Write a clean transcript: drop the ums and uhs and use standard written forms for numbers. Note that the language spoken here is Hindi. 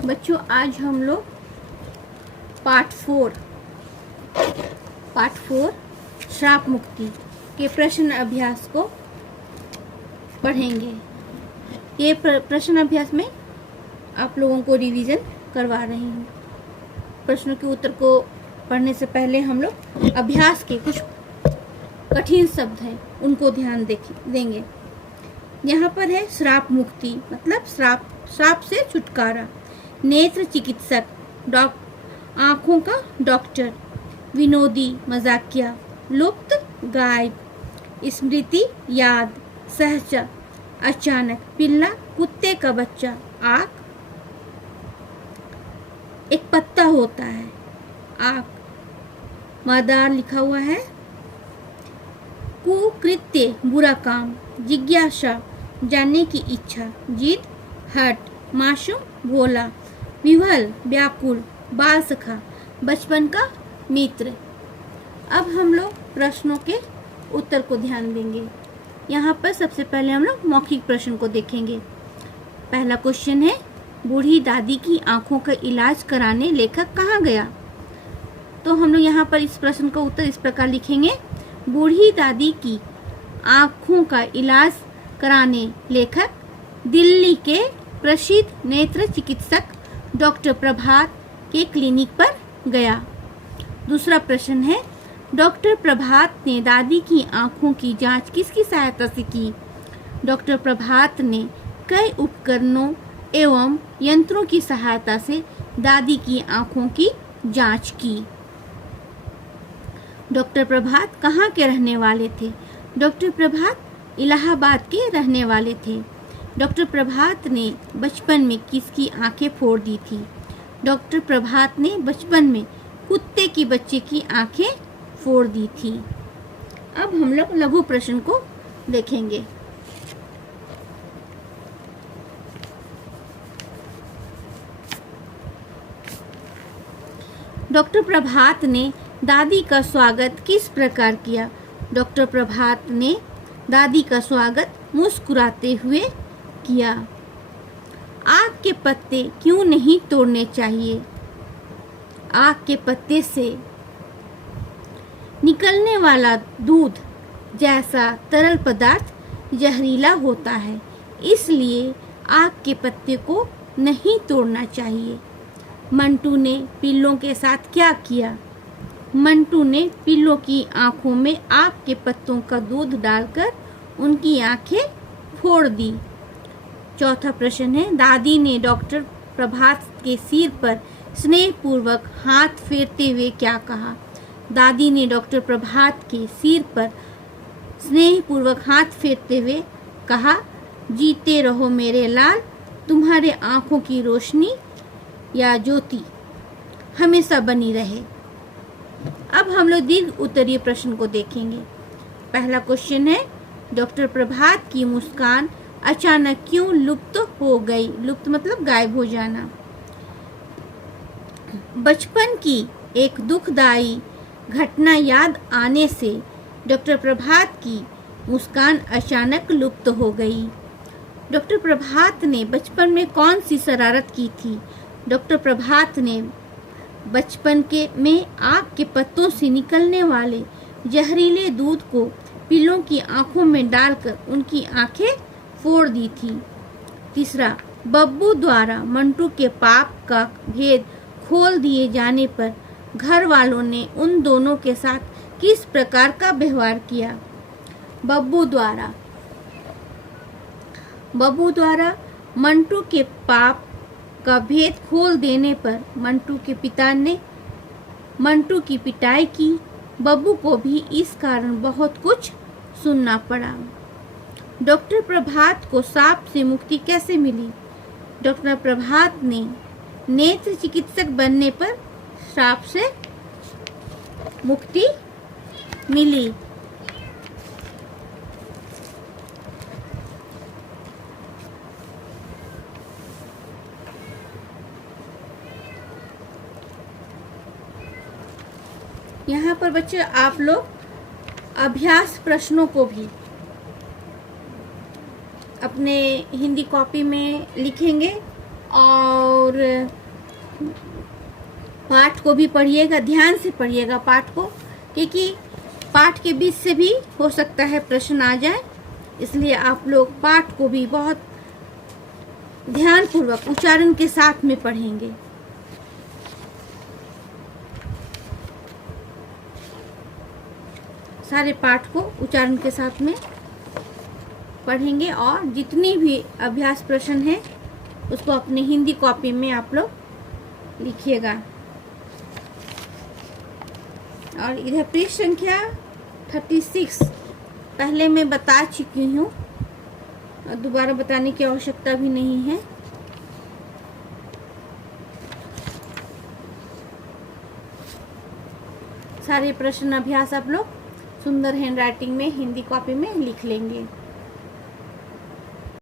बच्चों आज हम लोग पार्ट फोर श्राप मुक्ति के प्रश्न अभ्यास को पढ़ेंगे। ये प्रश्न अभ्यास में आप लोगों को रिवीजन करवा रही हूँ। प्रश्नों के उत्तर को पढ़ने से पहले हम लोग अभ्यास के कुछ कठिन शब्द हैं उनको ध्यान देंगे। यहाँ पर है श्राप मुक्ति मतलब श्राप से छुटकारा। नेत्र चिकित्सक आँखों का डॉक्टर। विनोदी मजाकिया। लुप्त गायब। स्मृति याद। सहसा अचानक। पिल्ला कुत्ते का बच्चा। आँख एक पत्ता होता है। आँख मदार लिखा हुआ है। कुकृत्य बुरा काम। जिज्ञासा जानने की इच्छा। जिद हट। मासूम भोला। विह्वल व्याकुल। बाल सखा बचपन का मित्र। अब हम लोग प्रश्नों के उत्तर को ध्यान देंगे। यहाँ पर सबसे पहले हम लोग मौखिक प्रश्न को देखेंगे। पहला क्वेश्चन है बूढ़ी दादी की आंखों का इलाज कराने लेखक कहाँ गया। तो हम लोग यहाँ पर इस प्रश्न का उत्तर इस प्रकार लिखेंगे। बूढ़ी दादी की आंखों का इलाज कराने लेखक दिल्ली के प्रसिद्ध नेत्र चिकित्सक डॉक्टर प्रभात के क्लिनिक पर गया। दूसरा प्रश्न है डॉक्टर प्रभात ने दादी की आंखों की जांच किसकी सहायता से की। डॉक्टर प्रभात ने कई उपकरणों एवं यंत्रों की सहायता से दादी की आंखों की जांच की। डॉक्टर प्रभात कहाँ के रहने वाले थे। डॉक्टर प्रभात इलाहाबाद के रहने वाले थे। डॉक्टर प्रभात ने बचपन में किसकी आंखें फोड़ दी थी। डॉक्टर प्रभात ने बचपन में कुत्ते की बच्चे की आंखें फोड़ दी थी। अब हम लोग लघु प्रश्न को देखेंगे। डॉक्टर प्रभात ने दादी का स्वागत किस प्रकार किया। डॉक्टर प्रभात ने दादी का स्वागत मुस्कुराते हुए किया। आक के पत्ते क्यों नहीं तोड़ने चाहिए। आक के पत्ते से निकलने वाला दूध जैसा तरल पदार्थ जहरीला होता है, इसलिए आक के पत्ते को नहीं तोड़ना चाहिए। मंटू ने पिल्लों के साथ क्या किया। मंटू ने पिल्लों की आंखों में आक के पत्तों का दूध डालकर उनकी आंखें फोड़ दी। चौथा प्रश्न है दादी ने डॉक्टर प्रभात के सिर पर स्नेहपूर्वक हाथ फेरते हुए क्या कहा। दादी ने डॉक्टर प्रभात के सिर पर स्नेहपूर्वक हाथ फेरते हुए कहा, जीते रहो मेरे लाल, तुम्हारे आंखों की रोशनी या ज्योति हमेशा बनी रहे। अब हम लोग दीर्घ उत्तरीय प्रश्न को देखेंगे। पहला क्वेश्चन है डॉक्टर प्रभात की मुस्कान अचानक क्यों लुप्त हो गई। लुप्त मतलब गायब हो जाना। बचपन की एक दुखदायी घटना याद आने से डॉक्टर प्रभात की मुस्कान अचानक लुप्त हो गई। डॉक्टर प्रभात ने बचपन में कौन सी शरारत की थी। डॉक्टर प्रभात ने बचपन में आक के पत्तों से निकलने वाले जहरीले दूध को पिल्लों की आंखों में डालकर उनकी आंखें फोड़ दी थी। तीसरा बब्बू द्वारा मंटू के पाप का भेद खोल दिए जाने पर घर वालों ने उन दोनों के साथ किस प्रकार का व्यवहार किया। बब्बू द्वारा मंटू के पाप का भेद खोल देने पर मंटू के पिता ने मंटू की पिटाई की। बब्बू को भी इस कारण बहुत कुछ सुनना पड़ा। डॉक्टर प्रभात को सांप से मुक्ति कैसे मिली। डॉक्टर प्रभात ने नेत्र चिकित्सक बनने पर सांप से मुक्ति मिली। यहाँ पर बच्चे आप लोग अभ्यास प्रश्नों को भी अपने हिंदी कॉपी में लिखेंगे और पाठ को भी पढ़िएगा, ध्यान से पढ़िएगा पाठ को, क्योंकि पाठ के बीच से भी हो सकता है प्रश्न आ जाए, इसलिए आप लोग पाठ को भी बहुत ध्यानपूर्वक उच्चारण के साथ में पढ़ेंगे। सारे पाठ को उच्चारण के साथ में पढ़ेंगे और जितनी भी अभ्यास प्रश्न है उसको अपने हिंदी कॉपी में आप लोग लिखिएगा। और इधर पृष्ठ संख्या 36 पहले मैं बता चुकी हूँ और दोबारा बताने की आवश्यकता भी नहीं है। सारे प्रश्न अभ्यास आप लोग सुंदर हैंडराइटिंग में हिंदी कॉपी में लिख लेंगे।